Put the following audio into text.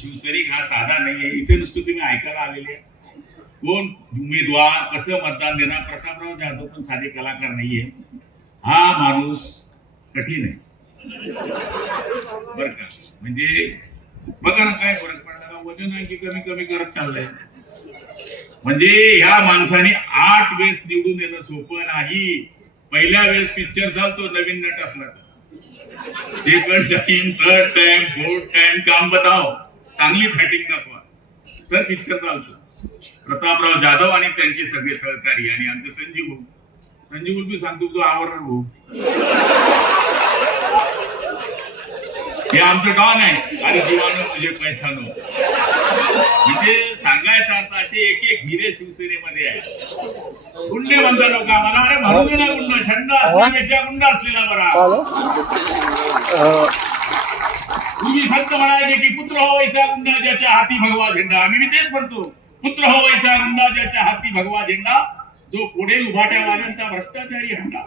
शिवसैनिक हा साधा नाही आहे इथे नुसतं तुम्ही ऐकायला आलेले कोण? उमेदवार कसं मतदान देणार? प्रतापराव जाधव पण साधे कलाकार नाहीये. हा माणूस कठीण आहे. बर का? म्हणजे बघा ना काय फरक पडला. वजन आणखी कमी कमी करत चाललंय. म्हणजे ह्या माणसाने आठ वेळेस निवडून येणं सोपं नाही. पहिल्या वेळेस पिक्चर झालतो नवीन नट असला तर second time third time fourth time काम बताव चांगली फॅटिंग दाखवा. तर पिक्चर चालतो. प्रतापराव जाधव आणि त्यांचे सगळे सहकारी आणि आमचे संजीव भाऊ. संजीव भाऊ मी सांगतो तो आवडणार भाऊ. हे आमचं डॉन आहे. आणि जीवानं तुझे पैसानो म्हणजे सांगायचा अर्थ असे एक एक हिरे शिवसेनेमध्ये आहे. गुंडे म्हणतात लोक आम्हाला अरे म्हणू दे ना गुंड छंड असण्यापेक्षा गुंड असलेला बरा. फक्त म्हणायचे की पुत्र हो वैसा गुंडाजाच्या हाती भगवा झेंडा. आम्ही मी तेच म्हणतो. पुत्र हो वैसा गुंडाजाच्या हाती भगवा झेंडा जो पुढे उभाट्या वाल्यांचा भ्रष्टाचारी हंडा.